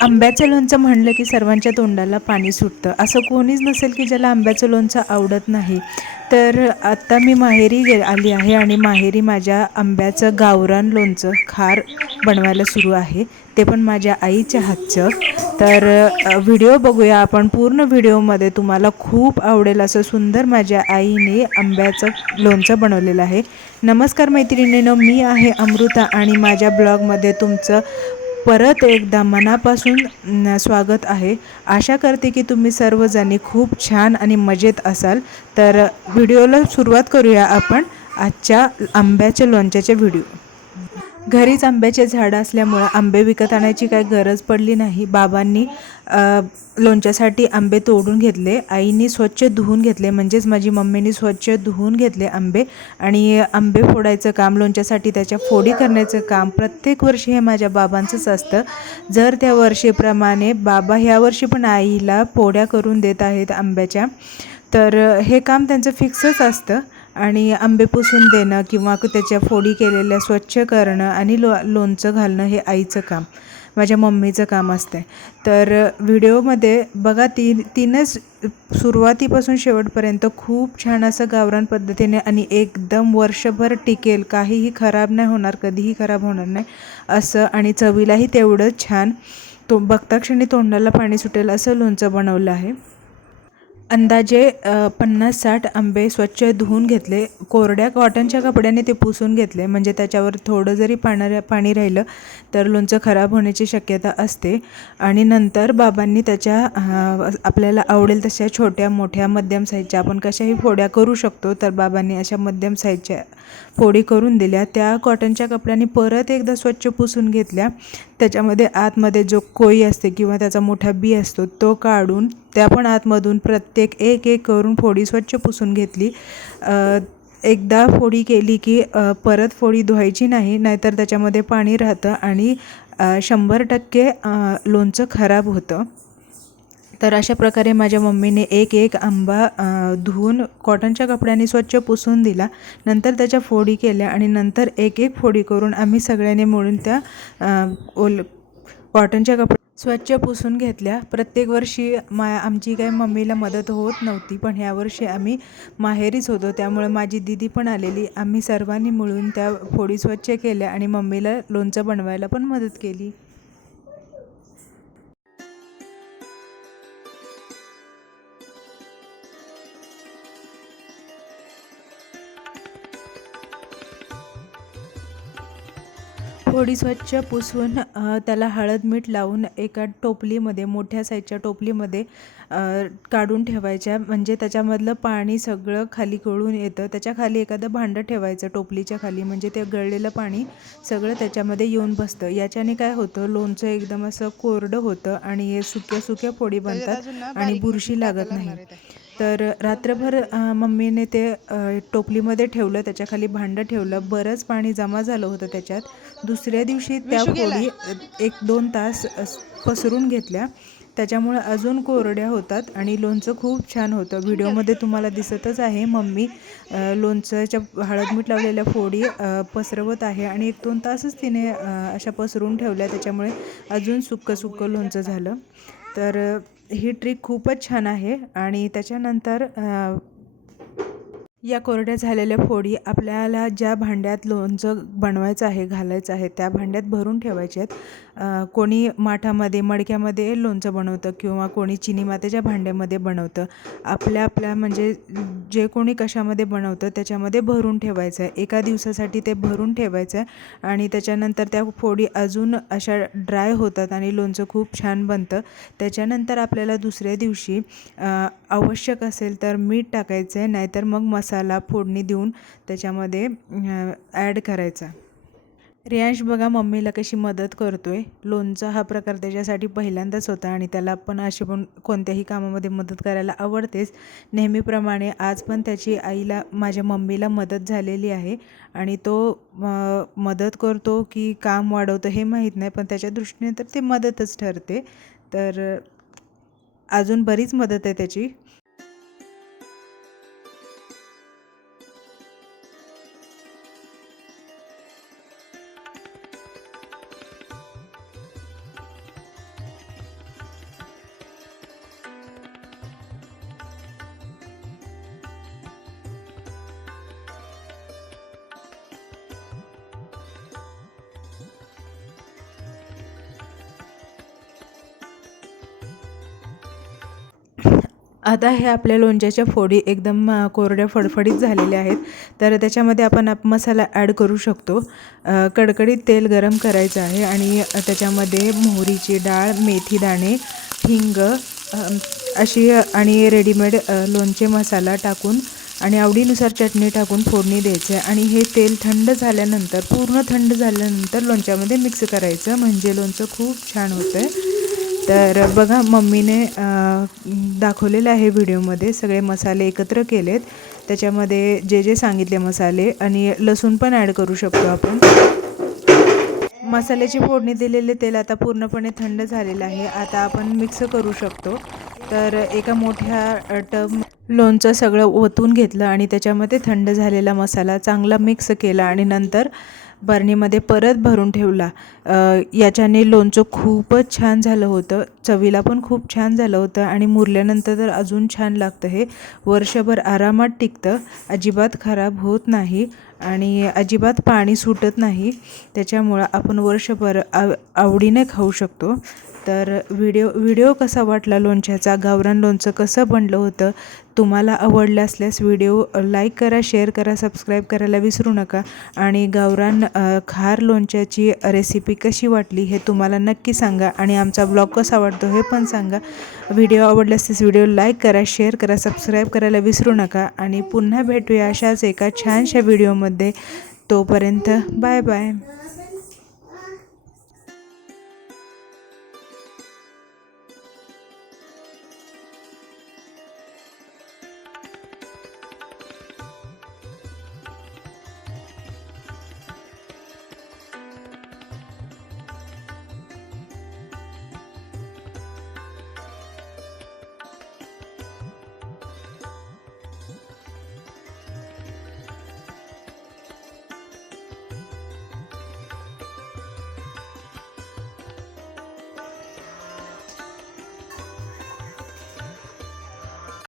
आंब्याचं लोणचं म्हणलं की सर्वांच्या तोंडाला पाणी सुटतं. असं कोणीच नसेल की ज्याला आंब्याचं लोणचं आवडत नाही. तर आत्ता मी माहेरी गे आली आहे आणि माहेरी माझ्या आंब्याचं गावरान लोणचं खार बनवायला सुरू आहे. ते पण माझ्या आईच्या हातचं. तर व्हिडिओ बघूया. आपण पूर्ण व्हिडिओमध्ये तुम्हाला खूप आवडेल असं सुंदर माझ्या आईने आंब्याचं लोणचं बनवलेलं आहे. नमस्कार मैत्रिणीनं मी आहे अमृता आणि माझ्या ब्लॉगमध्ये तुमचं परत एकदा मनापासून स्वागत आहे. आशा करते की तुम्ही सर्वजणी खूप छान आणि मजेत असाल. तर व्हिडिओला सुरुवात करूया आपण आजच्या आंब्याच्या लोणच्याच्या व्हिडिओ. घरीच आंब्याचे झाडं असल्यामुळं आंबे विकत आणायची काही गरज पडली नाही. बाबांनी लोणच्यासाठी आंबे तोडून घेतले. आईनी स्वच्छ धुवून घेतले. म्हणजेच माझी मम्मीनी स्वच्छ धुवून घेतले आंबे. आणि आंबे फोडायचं काम लोणच्यासाठी त्याच्या फोडी करण्याचं काम प्रत्येक वर्षी हे माझ्या बाबांचंच असतं. जर त्या वर्षीप्रमाणे बाबा ह्या वर्षी पण आईला फोड्या करून देत आहेत आंब्याच्या तर हे काम त्यांचं फिक्सच असतं. आणि आंबे पुसून देणं किंवा त्याच्या फोडी केलेल्या स्वच्छ करणं आणि लो लोणचं घालणं हे आईचं काम माझ्या मम्मीचं काम असतं. तर व्हिडिओमध्ये बघा ती तिनंच सुरुवातीपासून शेवटपर्यंत खूप छान असं गावरान पद्धतीने आणि एकदम वर्षभर टिकेल काहीही खराब नाही होणार कधीही खराब होणार नाही असं आणि चवीलाही तेवढंच छान तो बघता क्षणी तोंडाला पाणी सुटेल असं लोणचं बनवलं आहे. अंदाजे पन्नास साठ आंबे स्वच्छ धुवून घेतले. कोरड्या कॉटनच्या कपड्याने ते पुसून घेतले. म्हणजे त्याच्यावर थोडं जरी पाण्या पाणी राहिलं तर लोणचं खराब होण्याची शक्यता असते. आणि नंतर बाबांनी त्याच्या आपल्याला आवडेल तशा छोट्या मोठ्या मध्यम साईजच्या आपण कशाही फोड्या करू शकतो तर बाबांनी अशा मध्यम साईजच्या फोडी करून दिल्या. त्या कॉटनच्या कपड्याने परत एकदा स्वच्छ पुसून घेतल्या. त्याच्यामध्ये आतमध्ये जो कोई असते किंवा त्याचा मोठा बी असतो तो काढून त्या पण आतमधून प्रत्येक एक एक करून फोडी स्वच्छ पुसून घेतली. एकदा फोडी केली की परत फोडी धुवायची नाही नाहीतर त्याच्यामध्ये पाणी राहतं आणि शंभर टक्के लोणचं खराब होतं. तर अशा प्रकारे माझ्या मम्मीने एक एक आंबा धुवून कॉटनच्या कपड्याने स्वच्छ पुसून दिला. नंतर त्याच्या फोडी केल्या आणि नंतर एक एक फोडी करून आम्ही सगळ्यांनी मिळून त्या ओल कॉटनच्या कपड्या स्वच्छ पुसून घेतल्या. प्रत्येक वर्षी मा आमची काही मम्मीला मदत होत नव्हती पण ह्या वर्षी आम्ही माहेरीच होतो. त्यामुळे माझी दिदी पण आलेली. आम्ही सर्वांनी मिळून त्या फोडी स्वच्छ केल्या आणि मम्मीला लोणचं बनवायला पण मदत केली. फोडी स्वच्छ पुसून त्याला हळद मीठ लावून एका टोपलीमध्ये मोठ्या साईजच्या टोपलीमध्ये काढून ठेवायच्या. म्हणजे त्याच्यामधलं पाणी सगळं खाली गळून येतं. त्याच्याखाली एखादं भांडं ठेवायचं टोपलीच्या खाली. म्हणजे ते गळलेलं पाणी सगळं त्याच्यामध्ये येऊन बसतं. याच्याने काय होतं लोणचं एकदम असं कोरडं होतं आणि हे सुक्या सुक्या फोडी बनतात आणि बुरशी लागत नाही. तर रात्रभर मम्मीने ते टोपलीमध्ये ठेवलं त्याच्याखाली भांडं ठेवलं बरंच पाणी जमा झालं होतं त्याच्यात. दुसऱ्या दिवशी त्या फोडी एक दोन तास पसरून घेतल्या. त्याच्यामुळे अजून कोरड्या होतात आणि लोणचं खूप छान होतं. व्हिडिओमध्ये तुम्हाला दिसतच आहे मम्मी अ, लोणच्याच्या हळद मीठ लावलेल्या फोडी पसरवत आहे आणि एक दोन तासच तिने अशा पसरून ठेवल्या. त्याच्यामुळे अजून सुक्कं सुक्कं लोणचं झालं. तर ही ट्रिक खूपच छान आहे आणि त्याच्यानंतर या कोरड्या झालेल्या फोडी आपल्याला ज्या भांड्यात लोणचं बनवायचं आहे घालायचं आहे त्या भांड्यात भरून ठेवायचे आहेत. कोणी माठामध्ये मडक्यामध्ये लोणचं बनवतं किंवा कोणी चिनी मातेच्या भांड्यामध्ये बनवतं. आपल्या आपल्या म्हणजे जे कोणी कशामध्ये बनवतं त्याच्यामध्ये भरून ठेवायचं आहे. एका दिवसासाठी ते भरून ठेवायचं आहे आणि त्याच्यानंतर त्या फोडी अजून अशा ड्राय होतात आणि लोणचं खूप छान बनतं. त्याच्यानंतर आपल्याला दुसऱ्या दिवशी आवश्यक असेल तर मीठ टाकायचं आहे नाहीतर मग मसाला फोडणी देऊन त्याच्यामध्ये ॲड करायचा. रियांश बघा मम्मीला कशी मदत करतोय. लोणचा हा प्रकार त्याच्यासाठी पहिल्यांदाच होता आणि त्याला पण अशी पण कोणत्याही कामामध्ये मदत करायला आवडतेच. नेहमीप्रमाणे आज पण त्याची आईला माझ्या मम्मीला मदत झालेली आहे आणि तो मदत करतो की काम वाढवतो हे माहीत नाही पण त्याच्या दृष्टीने तर ते मदतच ठरते. तर अजून बरीच मदत आहे त्याची. आता हे आपल्या लोणच्याच्या फोडी एकदम कोरड्या फडफडीत झालेल्या आहेत. तर त्याच्यामध्ये आपण आप मसाला ॲड करू शकतो. कडकडीत तेल गरम करायचं आहे आणि त्याच्यामध्ये मोहरीची डाळ मेथी दाणे हिंग अशी आणि रेडीमेड लोणचे मसाला टाकून आणि आवडीनुसार चटणी टाकून फोडणी द्यायचं आहे. आणि हे तेल थंड झाल्यानंतर पूर्ण थंड झाल्यानंतर लोणच्यामध्ये मिक्स करायचं. म्हणजे लोणचं खूप छान होतं आहे तर बघा मम्मीने दाखवलेलं आहे व्हिडिओमध्ये. सगळे मसाले एकत्र केलेत. त्याच्यामध्ये जे जे सांगितले मसाले आणि लसूण पण ॲड करू शकतो आपण. मसाल्याची फोडणी दिलेले तेल आता पूर्णपणे थंड झालेलं आहे. आता आपण मिक्स करू शकतो. तर एका मोठ्या टब लोणचं सगळं ओतून घेतलं आणि त्याच्यामध्ये थंड झालेला मसाला चांगला मिक्स केला आणि नंतर बरणीमध्ये परत भरून ठेवला. याच्याने लोणचं खूपच छान झालं होतं. चवीला पण खूप छान झालं होतं आणि मुरल्यानंतर तर अजून छान लागतं हे. वर्षभर आरामात टिकतं. अजिबात खराब होत नाही आणि अजिबात पाणी सुटत नाही. त्याच्यामुळं आपण वर्षभर आव आवडीने खाऊ शकतो. तर व्हिडिओ व्हिडिओ कसा वाटला लोणच्याचा? गावरान लोणचं कसं बनलं होतं? तुम्हाला आवडलं असल्यास व्हिडिओ लाईक करा शेअर करा सबस्क्राईब करायला विसरू नका. आणि गावरान खार लोणच्याची रेसिपी कशी वाटली हे तुम्हाला नक्की सांगा आणि आमचा ब्लॉग कसा वाटतो हे पण सांगा. व्हिडिओ आवडल्यास असल्यास व्हिडिओ लाईक करा शेअर करा सबस्क्राईब करायला विसरू नका. आणि पुन्हा भेटूया अशाच एका छानशा व्हिडिओमध्ये. तोपर्यंत बाय बाय.